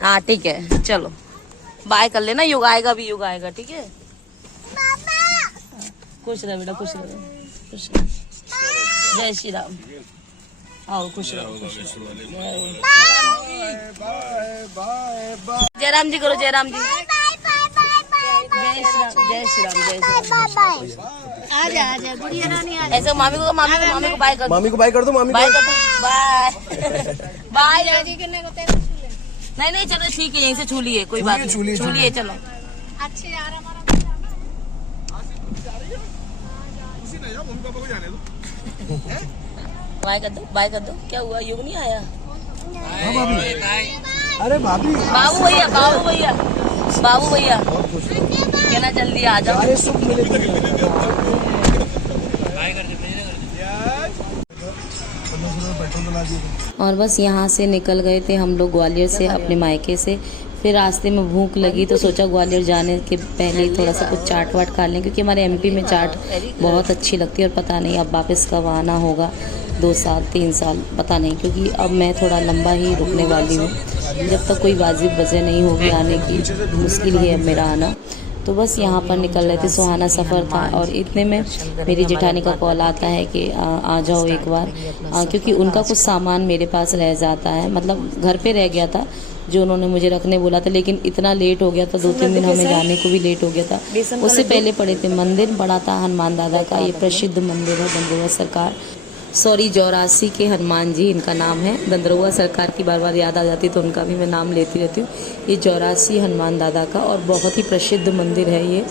हाँ ठीक है, चलो बाय कर लेना। युग आएगा भी, युग आएगा, ठीक है। खुश रहे बेटा, खुश रहे, खुश रहे। जय श्री राम। आओ, खुश रहो, खुश रहो। जय राम जी करो, जय राम जी। जय श्री राम, जय श्री राम, जय श्री राम। आजा आजा गुड़िया रानी आजा। ऐसे मामी को बाय कर दो, मामी को बाय कर दो, मामी बाय कर दो, बाय बाय। नहीं नहीं चलो ठीक है, यहीं से छू लिए, कोई बात नहीं, छू लिए चलो। अच्छे यार हमारा बाय कर दो, बाय कर दो। क्या हुआ, युग नहीं आया? अरे भाभी, बाबू भैया, बाबू भैया, बाबू भैया कहना जल्दी आ जाओ। अरे सुख मिले। और बस यहाँ से निकल गए थे हम लोग ग्वालियर से, अपने मायके से। फिर रास्ते में भूख लगी तो सोचा ग्वालियर जाने के पहले ही थोड़ा सा कुछ चाट वाट खा लें, क्योंकि हमारे एमपी में चाट बहुत अच्छी लगती है। और पता नहीं अब वापस कब आना होगा, 2 साल 3 साल पता नहीं, क्योंकि अब मैं थोड़ा लंबा ही रुकने वाली हूँ। जब तक कोई वाजिब वजह नहीं होगी आने की, मुश्किल ही है मेरा आना। तो बस यहाँ पर निकल रहे थे, सुहाना सफ़र था। और इतने में मेरी जेठानी का कॉल आता है कि आ जाओ एक बार, क्योंकि उनका कुछ सामान मेरे पास रह जाता है, मतलब घर पे रह गया था जो उन्होंने मुझे रखने बोला था। लेकिन इतना लेट हो गया था, 2-3 दिन हमें जाने को भी लेट हो गया था। उससे पहले पड़े थे, मंदिर बड़ा था हनुमान दादा का, ये प्रसिद्ध मंदिर है दंदरुआ सरकार, सॉरी 84 के हनुमान जी इनका नाम है। दंदरुआ सरकार की बार बार याद आ जाती तो उनका भी मैं नाम लेती रहती हूँ। ये 84 हनुमान दादा का और बहुत ही प्रसिद्ध मंदिर है ये।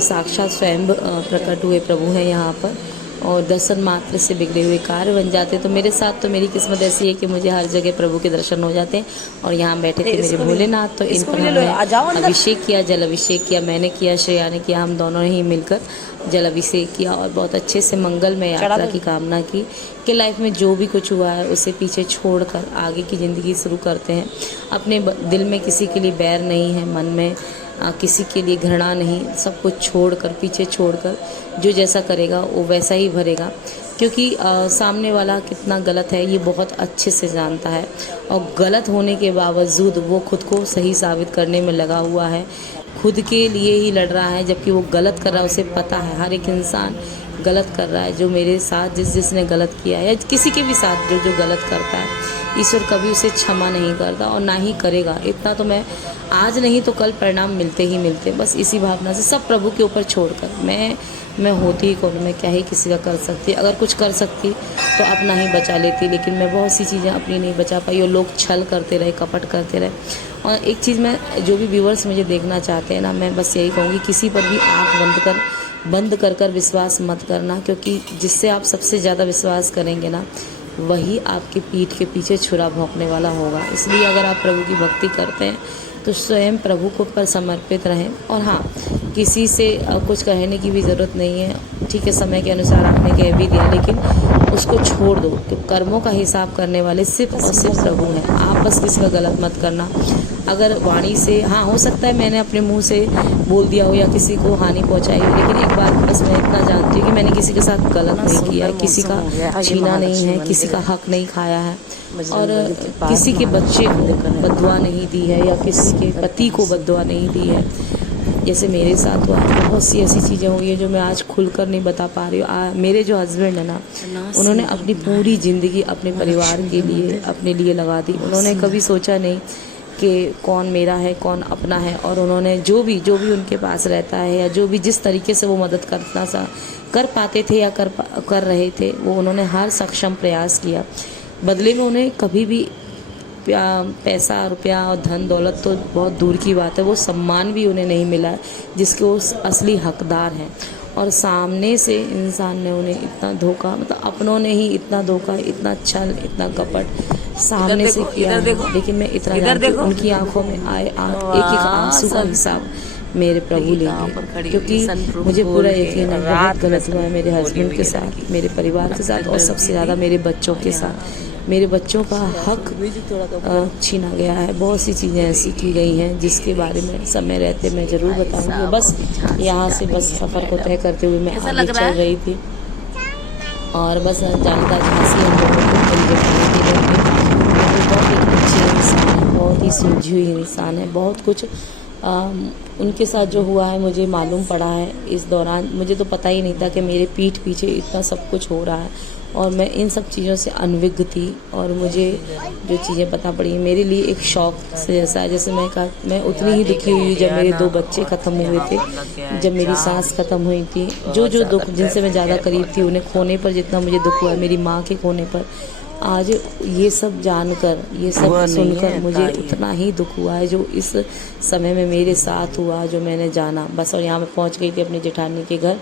साक्षात स्वयं प्रकट हुए प्रभु हैं यहाँ पर, और दर्शन मात्र से बिगड़े हुए कार्य बन जाते। तो मेरे साथ तो मेरी किस्मत ऐसी है कि मुझे हर जगह प्रभु के दर्शन हो जाते हैं। और यहाँ बैठे थे मेरे भोलेनाथ, तो इन पर हमने अभिषेक किया, जल अभिषेक किया, मैंने किया, श्रेया ने किया, हम दोनों ने ही मिलकर जल अभिषेक किया। और बहुत अच्छे से मंगलमय यात्रा की कामना की कि लाइफ में जो भी कुछ हुआ है उसे पीछे छोड़कर आगे की ज़िंदगी शुरू करते हैं। अपने दिल में किसी के लिए बैर नहीं है, मन में किसी के लिए घृणा नहीं, सब कुछ छोड़कर, पीछे छोड़कर जो जैसा करेगा वो वैसा ही भरेगा। क्योंकि सामने वाला कितना गलत है ये बहुत अच्छे से जानता है, और गलत होने के बावजूद वो खुद को सही साबित करने में लगा हुआ है, खुद के लिए ही लड़ रहा है। जबकि वो गलत कर रहा है, उसे पता है, हर एक इंसान गलत कर रहा है। जो मेरे साथ जिसने गलत किया है, या किसी के भी साथ जो गलत करता है, ईश्वर कभी उसे क्षमा नहीं करता और ना ही करेगा। इतना तो मैं आज नहीं तो कल परिणाम मिलते ही मिलते। बस इसी भावना से सब प्रभु के ऊपर छोड़कर, मैं होती ही कौन, मैं क्या ही किसी का कर सकती। अगर कुछ कर सकती तो अपना ही बचा लेती, लेकिन मैं बहुत सी चीज़ें अपनी नहीं बचा पाई। और लोग छल करते रहे, कपट करते रहे। और एक चीज़ मैं, जो भी व्यूवर्स मुझे देखना चाहते हैं ना, मैं बस यही कहूँगी, किसी पर भी आँख बंद कर विश्वास मत करना। क्योंकि जिससे आप सबसे ज़्यादा विश्वास करेंगे ना, वही आपकी पीठ के पीछे छुरा भोंकने वाला होगा। इसलिए अगर आप प्रभु की भक्ति करते हैं तो स्वयं प्रभु को पर समर्पित रहें। और हाँ, किसी से कुछ कहने की भी ज़रूरत नहीं है, ठीक है, समय के अनुसार आपने कह भी दिया, लेकिन उसको छोड़ दो। तो कर्मों का हिसाब करने वाले सिर्फ और सिर्फ प्रभु हैं। आप बस किसी का गलत मत करना। अगर वाणी से, हाँ हो सकता है मैंने अपने मुंह से बोल दिया हो या किसी को हानि पहुंचाई हो, लेकिन एक बात बस मैं इतना जानती हूँ कि मैंने किसी के साथ गलत नहीं किया, किसी का छीना नहीं है, किसी का हक नहीं खाया है, और किसी के बच्चे को बद्दुआ नहीं दी है, या किसी के पति को बद्दुआ नहीं दी है। जैसे मेरे साथ हुआ, बहुत सी ऐसी चीज़ें हुई हैं जो मैं आज खुलकर नहीं बता पा रही हूँ। मेरे जो हस्बैंड है ना, उन्होंने अपनी पूरी ज़िंदगी अपने परिवार के लिए, अपने लिए लगा दी। उन्होंने कभी सोचा नहीं कि कौन मेरा है, कौन अपना है। और उन्होंने जो भी उनके पास रहता है, या जो भी जिस तरीके से वो मदद कर पाते थे या कर रहे थे, वो उन्होंने हर सक्षम प्रयास किया। बदले में उन्हें कभी भी पैसा, रुपया और धन दौलत तो बहुत दूर की बात है, वो सम्मान भी उन्हें नहीं मिला जिसके वो असली हकदार हैं। और सामने से इंसान ने उन्हें इतना धोखा, मतलब अपनों ने ही इतना धोखा, इतना छल, इतना कपट सामने से किया। लेकिन मैं इतना जानती हूं, उनकी आंखों में आए एक आंसू का हिसाब मेरे प्रभु लेंगे। क्योंकि मुझे पूरा यकीन है बहुत गलत हुआ है मेरे हस्बैंड के साथ, मेरे परिवार के साथ, और सबसे ज़्यादा मेरे बच्चों के साथ। मेरे बच्चों का हक छीना गया है। बहुत सी चीज़ें ऐसी की गई हैं जिसके बारे में समय रहते मैं ज़रूर बताऊंगी। बस यहाँ से बस सफ़र को तय करते हुए मैं आगे चल रही थी। और बस जाने का झांसी हम लोगों को मेरी जेठानी के घर में। वो बहुत एक अच्छे इंसान है, बहुत ही सुलझी हुई इंसान है। बहुत कुछ उनके साथ जो हुआ है मुझे मालूम पड़ा है इस दौरान। मुझे तो पता ही नहीं था कि मेरे पीठ पीछे इतना सब कुछ हो रहा है, और मैं इन सब चीज़ों से अनभिज्ञ थी। और मुझे जो चीज़ें पता पड़ी मेरे लिए एक शौक से जैसा है। जैसे मैं उतनी ही दुखी हुई जब मेरे 2 बच्चे ख़त्म हुए थे, जब मेरी सास ख़त्म हुई थी। जो दुख जिनसे मैं ज़्यादा करीब थी उन्हें खोने पर जितना मुझे दुख हुआ, मेरी माँ के खोने पर, आज ये सब जानकर, ये सब सुनकर मुझे उतना ही दुख हुआ है जो इस समय में मेरे साथ हुआ, जो मैंने जाना। बस और यहाँ मैं पहुँच गई थी अपनी जेठानी के घर,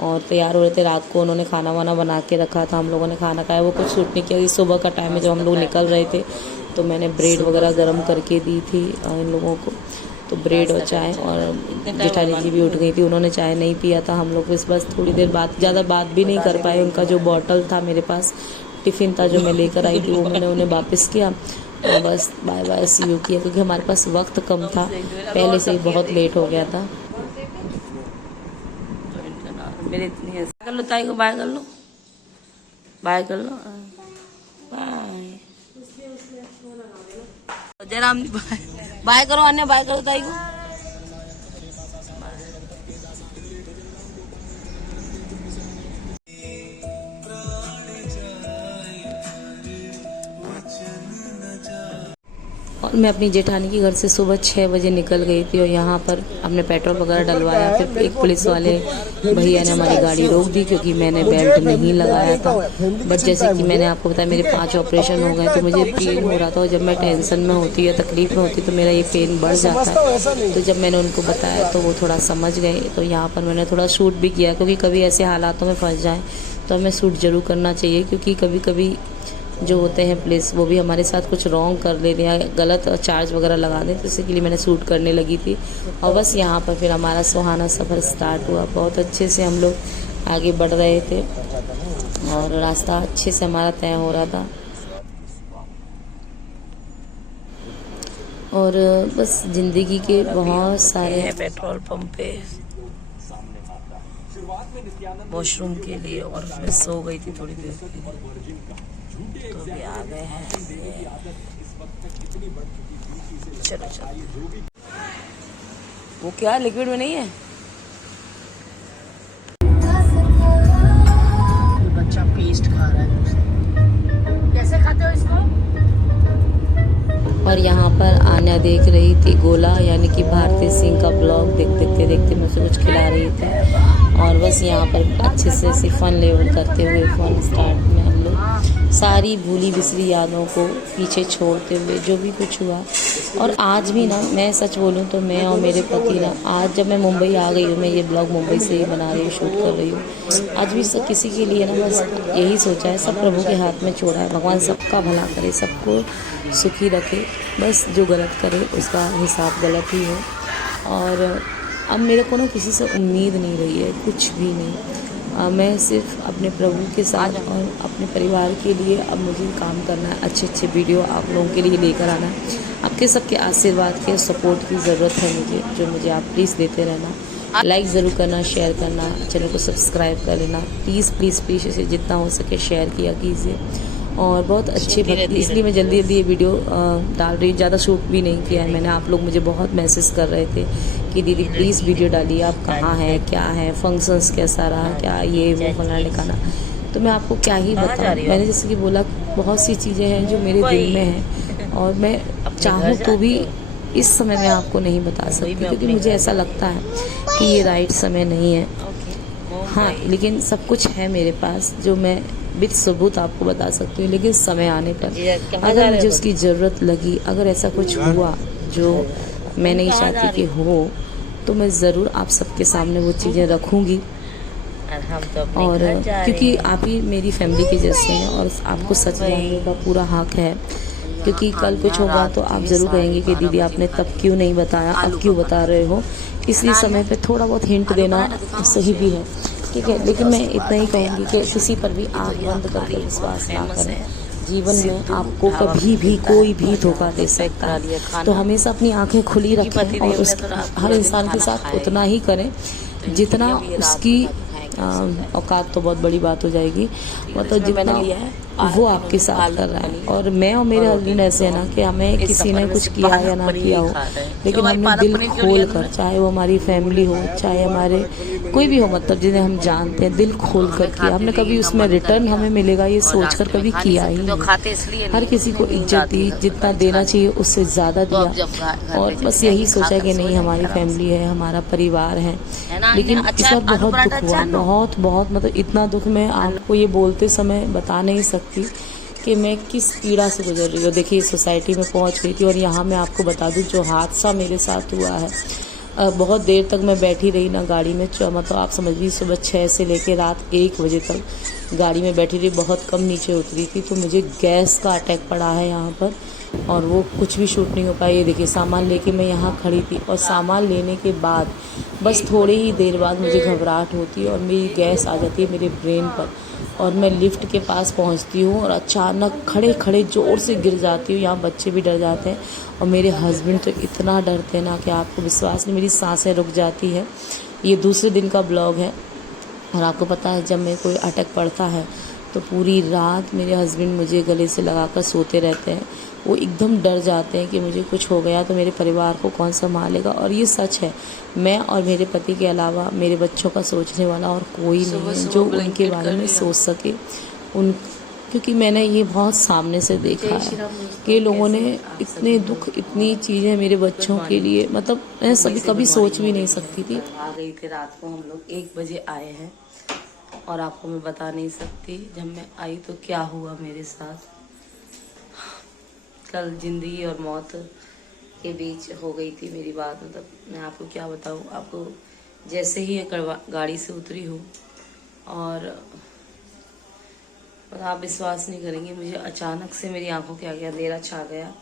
और तैयार हो रहे थे। रात को उन्होंने खाना वाना बना के रखा था, हम लोगों ने खाना खाया। वो कुछ सूट नहीं किया। सुबह का टाइम है जब हम लोग निकल रहे थे, तो मैंने ब्रेड वगैरह गर्म करके दी थी इन लोगों को, तो ब्रेड और चाय। और जेठानी जी भी उठ गई थी, उन्होंने चाय नहीं पिया था। हम लोग बस थोड़ी देर बात, ज़्यादा बात भी नहीं कर पाए। उनका जो बॉटल था मेरे पास, टिफ़िन था जो मैं लेकर आई थी, वो मैंने उन्हें वापस किया और बस बाय बाय सी यू किया, क्योंकि हमारे पास वक्त कम था, पहले से ही बहुत लेट हो गया था। मेरे इतनी कर लो ताई को, बाय कर लो, बाय कर लो, बाय जयराम जी, बाय बाय करो, अन्य बाय करो ताई को। और मैं अपनी जेठानी के घर से सुबह 6 बजे निकल गई थी, और यहाँ पर हमने पेट्रोल वगैरह डलवाया। फिर एक पुलिस वाले भैया ने हमारी गाड़ी रोक दी क्योंकि मैंने बेल्ट नहीं लगाया था। बट जैसे कि मैंने आपको बताया मेरे 5 ऑपरेशन हो गए, तो मुझे पेन हो रहा था, और जब मैं टेंशन में होती या तकलीफ में होती तो मेरा ये पेन बढ़ जाता है। तो जब मैंने उनको बताया तो वो थोड़ा समझ गए। तो यहाँ पर मैंने थोड़ा शूट भी किया, क्योंकि कभी ऐसे हालातों में फंस जाएँ तो हमें शूट ज़रूर करना चाहिए, क्योंकि कभी कभी जो होते हैं पुलिस, वो भी हमारे साथ कुछ रॉन्ग कर देते हैं, गलत चार्ज वगैरह लगा दें। तो इसी के लिए मैंने शूट करने लगी थी। और बस यहाँ पर फिर हमारा सुहाना सफ़र स्टार्ट हुआ। बहुत अच्छे से हम लोग आगे बढ़ रहे थे, और रास्ता अच्छे से हमारा तय हो रहा था। और बस ज़िंदगी के बहुत सारे पेट्रोल पंप पे वॉशरूम के लिए, और मैं सो गई थी थोड़ी देर के लिए, तो भी आ गए हैं। चलो चलो, वो क्या लिक्विड में नहीं है? बच्चा पेस्ट खा रहा है, कैसे खाते हो इसको? और यहाँ पर आन्या देख रही थी गोला, यानी कि भारती सिंह का ब्लॉग। देखते देखते मैं उसे कुछ खिला रही थी, और बस यहाँ पर अच्छे से फन लेवल करते हुए फन स्टार्ट में हम लोग सारी भूली बिसरी यादों को पीछे छोड़ते हुए जो भी कुछ हुआ। और आज भी ना, मैं सच बोलूँ तो मैं और मेरे पति ना, आज जब मैं मुंबई आ गई हूँ, मैं ये ब्लॉग मुंबई से ही बना रही हूँ, शूट कर रही हूँ, आज भी सब किसी के लिए ना बस यही सोचा है, सब प्रभु के हाथ में छोड़ा है। भगवान सबका भला करे, सबको सुखी रखे। बस जो गलत करे उसका हिसाब गलत ही हो। और अब मेरे को ना किसी से उम्मीद नहीं रही है, कुछ भी नहीं। मैं सिर्फ अपने प्रभु के साथ और अपने परिवार के लिए अब मुझे काम करना है। अच्छे वीडियो आप लोगों के लिए लेकर आना है। आपके सबके आशीर्वाद के सपोर्ट की ज़रूरत है मुझे, जो मुझे आप प्लीज़ देते रहना। लाइक ज़रूर करना, शेयर करना, चैनल को सब्सक्राइब कर लेना प्लीज़ प्लीज़ प्लीज़। इसे जितना हो सके शेयर किया कीजिए। और बहुत अच्छे भक्ति, इसलिए मैं जल्दी ये वीडियो डाल रही हूँ। ज़्यादा शूट भी नहीं किया है मैंने। आप लोग मुझे बहुत मैसेज कर रहे थे कि दीदी प्लीज़ वीडियो डालिए, आप कहाँ हैं, क्या है, फंक्शंस कैसा रहा, क्या ये वो फलाना ठिकाना। तो मैं आपको क्या ही बताऊँ। मैंने जैसे कि बोला, बहुत सी चीज़ें हैं जो मेरे दिल में हैं, और मैं चाहूँ तो भी इस समय मैं आपको नहीं बता सकती, क्योंकि मुझे ऐसा लगता है कि ये राइट समय नहीं है। हाँ, लेकिन सब कुछ है मेरे पास जो मैं विद सबूत आपको बता सकती हूँ। लेकिन समय आने पर अगर मुझे उसकी ज़रूरत लगी, अगर ऐसा कुछ हुआ जो मैं नहीं चाहती कि हो, तो मैं ज़रूर आप सबके सामने वो चीज़ें रखूँगी। और क्योंकि आप ही मेरी फैमिली के जैसे हैं, और आपको सच जानने का पूरा हक है। क्योंकि कल कुछ होगा तो आप ज़रूर कहेंगे कि दीदी आपने तब क्यों नहीं बताया, अब क्यों बता रहे हो। इसलिए समय पे थोड़ा बहुत हिंट देना सही भी है, ठीक है। लेकिन मैं इतना ही कहूँगी कि किसी पर भी आँख बंद करके विश्वास ना करें। जीवन में आपको कभी भी कोई भी धोखा दे सकता है, तो हमेशा अपनी आंखें खुली रखें, और हर इंसान के साथ उतना ही करें जितना उसकी औकात तो बहुत बड़ी बात हो जाएगी। मतलब जितना लिया है वो आपके साथ कर रहा है। और मैं और मेरे हस्बैंड ऐसे है ना कि हमें किसी ने कुछ किया या ना किया हो, लेकिन हमने दिल खोल कर, चाहे वो हमारी फैमिली हो, चाहे हमारे कोई भी हो, मतलब जिन्हें हम जानते हैं, दिल खोल कर किया। हमने कभी उसमें रिटर्न हमें मिलेगा ये सोच कर कभी किया ही नहीं। हर किसी को इज्जत दी, जितना देना चाहिए उससे ज़्यादा दिया। और बस यही सोचा कि नहीं, हमारी फैमिली है, हमारा परिवार है। लेकिन इस बार बहुत दुख हुआ, बहुत बहुत, मतलब इतना दुख मैं आपको ये बोलते समय बता नहीं सकती कि मैं किस पीड़ा से गुजर रही हूँ। देखिए सोसाइटी में पहुँच गई थी और यहाँ मैं आपको बता दूँ जो हादसा मेरे साथ हुआ है, बहुत देर तक मैं बैठी रही ना गाड़ी में। मतलब आप समझ लीजिए सुबह 6 से लेकर रात 1 बजे तक गाड़ी में बैठी रही, बहुत कम नीचे उतरी थी। तो मुझे गैस का अटैक पड़ा है यहाँ पर और वो कुछ भी शूट नहीं हो पाया। ये देखिए सामान लेके मैं यहाँ खड़ी थी और सामान लेने के बाद बस थोड़ी ही देर बाद मुझे घबराहट होती है और मेरी गैस आ जाती है मेरे ब्रेन पर और मैं लिफ्ट के पास पहुँचती हूँ और अचानक खड़े खड़े ज़ोर से गिर जाती हूँ। यहाँ बच्चे भी डर जाते हैं और मेरे हस्बैंड तो इतना डरते हैं ना कि आपको विश्वास नहीं, मेरी सांसें रुक जाती है। ये दूसरे दिन का ब्लॉग है और आपको पता है जब मेरे कोई अटैक पड़ता है तो पूरी रात मेरे हस्बैंड मुझे गले से लगाकर सोते रहते हैं। वो एकदम डर जाते हैं कि मुझे कुछ हो गया तो मेरे परिवार को कौन संभालेगा। और ये सच है, मैं और मेरे पति के अलावा मेरे बच्चों का सोचने वाला और कोई नहीं है जो उनके बारे में सोच सके। क्योंकि मैंने ये बहुत सामने से देखा है कि लोगों ने इतने दुख, इतनी चीज़ें मेरे बच्चों के लिए, मतलब मैं कभी सोच भी नहीं सकती थी। आ गई थी रात को, हम लोग 1 बजे आए हैं और आपको मैं बता नहीं सकती जब मैं आई तो क्या हुआ मेरे साथ। कल जिंदगी और मौत के बीच हो गई थी मेरी बात। मतलब मैं आपको क्या बताऊँ, आपको जैसे ही गाड़ी से उतरी हूँ और आप विश्वास नहीं करेंगे, मुझे अचानक से मेरी आंखों के आगे अंधेरा छा गया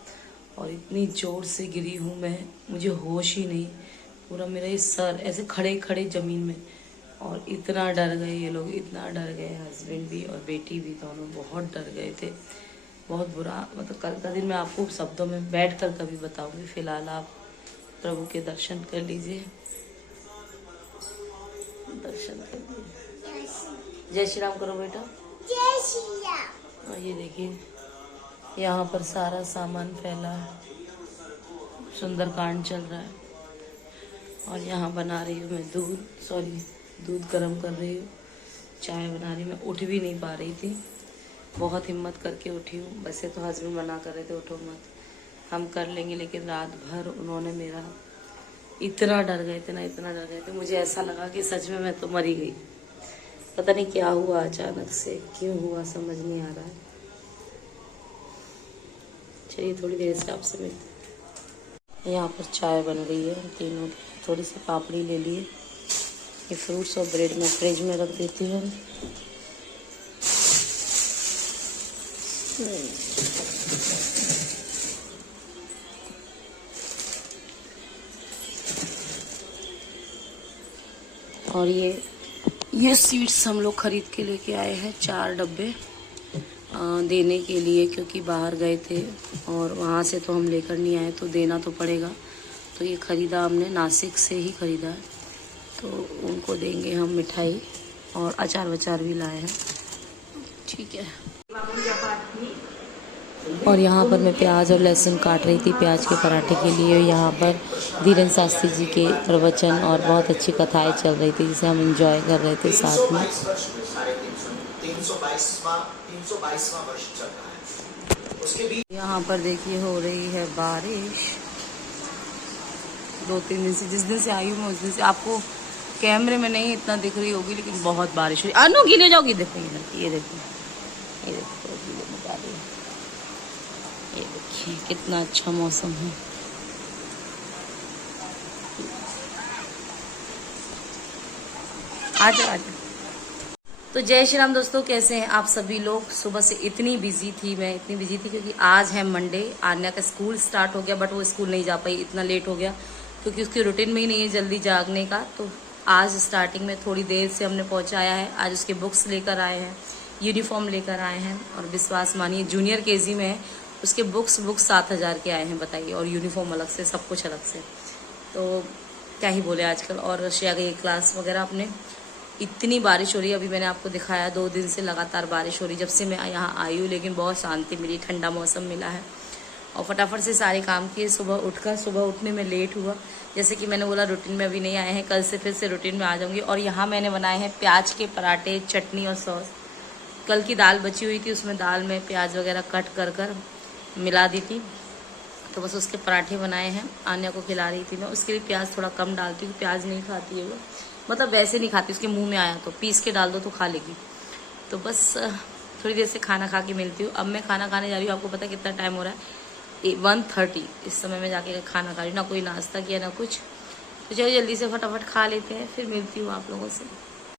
और इतनी ज़ोर से गिरी हूँ मैं, मुझे होश ही नहीं। पूरा मेरा ये सर ऐसे खड़े खड़े ज़मीन में, और इतना डर गए ये लोग, इतना डर गए, हस्बैंड भी और बेटी भी, दोनों बहुत डर गए थे। बहुत बुरा, मतलब कल का दिन मैं आपको शब्दों में बैठ कर कभी बताऊँगी। फ़िलहाल आप प्रभु के दर्शन कर लीजिए, दर्शन कर लीजिए। जय श्री राम करो बेटा, जय श्री राम। और ये देखिए यहाँ पर सारा सामान फैला है, सुंदरकांड चल रहा है और यहाँ बना रही हूँ मैं दूध गर्म कर रही हूँ, चाय बना रही। मैं उठ भी नहीं पा रही थी, बहुत हिम्मत करके उठी हूँ। वैसे तो हस्बैंड मना कर रहे थे उठो मत, हम कर लेंगे, लेकिन रात भर उन्होंने मेरा इतना डर गए थे ना, इतना डर गए थे, मुझे ऐसा लगा कि सच में मैं तो मरी गई। पता नहीं क्या हुआ, अचानक से क्यों हुआ समझ नहीं आ रहा है। चलिए थोड़ी देर से आपसे मिलते। यहाँ पर चाय बन गई है तीनों की, थोड़ी सी पापड़ी ले लिए, ये फ्रूट्स और ब्रेड में फ्रिज में रख देती हूँ। और ये स्वीट्स हम लोग खरीद के लेके आए हैं, 4 डब्बे देने के लिए, क्योंकि बाहर गए थे और वहाँ से तो हम लेकर नहीं आए, तो देना तो पड़ेगा। तो ये ख़रीदा हमने, नासिक से ही ख़रीदा है, तो उनको देंगे हम मिठाई, और अचार वचार भी लाए हैं। ठीक है। और यहाँ पर मैं प्याज और लहसुन काट रही थी प्याज के पराठे के लिए। यहाँ पर धीरेन्द्र शास्त्री जी के प्रवचन और बहुत अच्छी कथाएं चल रही थी, जिसे हम एंजॉय कर रहे थे साथ में। 322वां वर्ष चल रहा है। उसके बीच यहाँ पर देखिए हो रही है बारिश 2-3 दिन से। जिस दिन से आई हूँ मैं उस दिन से, आपको कैमरे में नहीं इतना दिख रही होगी, लेकिन बहुत बारिश हुई। अनु गीले जाओगी, देखो ये देखो, ये देखो गीले बता रही है। ये देखिए कितना अच्छा मौसम है। आजा। तो जय श्री राम दोस्तों, कैसे हैं आप सभी लोग। सुबह से इतनी बिजी थी क्योंकि आज है मंडे, आन्या का स्कूल स्टार्ट हो गया, बट वो स्कूल नहीं जा पाई, इतना लेट हो गया क्योंकि उसके रूटीन में ही नहीं है जल्दी जागने का। तो आज स्टार्टिंग में थोड़ी देर से हमने पहुंचाया है। आज उसके बुक्स लेकर आए हैं, यूनिफॉर्म लेकर आए हैं, और विश्वास मानिए जूनियर केजी में है, उसके बुक्स 7,000 के आए हैं, बताइए, और यूनिफॉर्म अलग से, सब कुछ अलग से। तो क्या ही बोले आजकल। और श्रेया गई क्लास वगैरह अपने, इतनी बारिश हो रही है, अभी मैंने आपको दिखाया 2 दिन से लगातार बारिश हो रही जब से मैं यहाँ आई हूँ, लेकिन बहुत शांति मिली, ठंडा मौसम मिला है। और फटाफट से सारे काम किए, सुबह उठने में लेट हुआ, जैसे कि मैंने बोला रूटीन में अभी नहीं आए हैं, कल से फिर से रूटीन में आ जाऊँगी। और यहाँ मैंने बनाए हैं प्याज के पराठे, चटनी और सॉस। कल की दाल बची हुई थी, उसमें दाल में प्याज वगैरह कट कर मिला दी थी, तो बस उसके पराठे बनाए हैं। आन्या को खिला रही थी मैं, उसके लिए प्याज थोड़ा कम डालती हूँ, प्याज नहीं खाती है वो, मतलब वैसे नहीं खाती, उसके मुंह में आया तो पीस के डाल दो तो खा लेगी। तो बस थोड़ी देर से खाना खा के मिलती हूँ। अब मैं खाना खाने जा रही हूँ, आपको पता कितना टाइम हो रहा है, 1:30। इस समय में जाके खाना खा रही हूँ, ना कोई नाश्ता किया ना कुछ। तो चलो जल्दी से फटाफट खा लेते हैं, फिर मिलती हूँ आप लोगों से।